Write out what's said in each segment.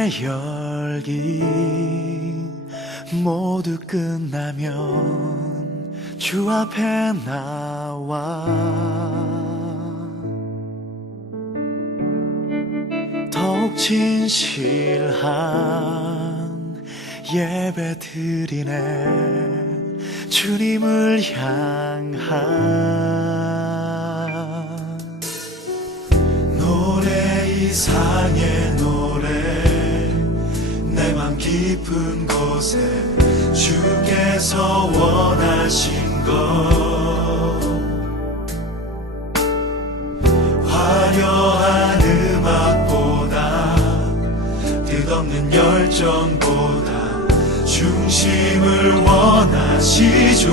찬양의 열기 모두 끝나면 주 앞에 나와. 더욱 진실한 예배 드리네. 주님을 향한 노래 이상의 노래 내 맘 깊은 곳에 주께서 원하신 것. 화려한 음악보다 뜻없는 열정보다 중심을 원하시죠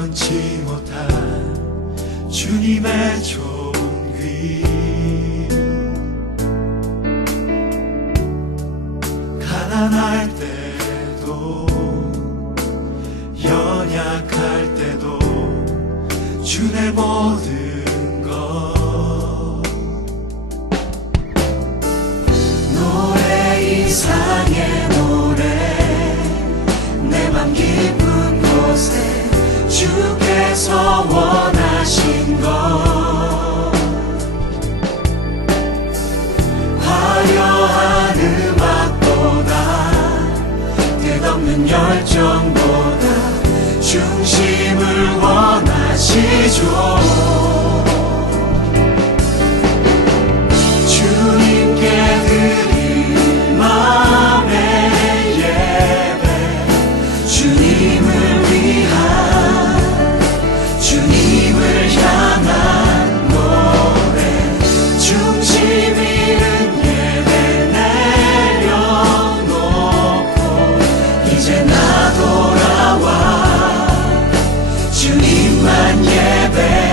표현치 못한 주님의 존귀. 가난할 때도 연약할 때도 주의 모든 주께서 원하신 것 예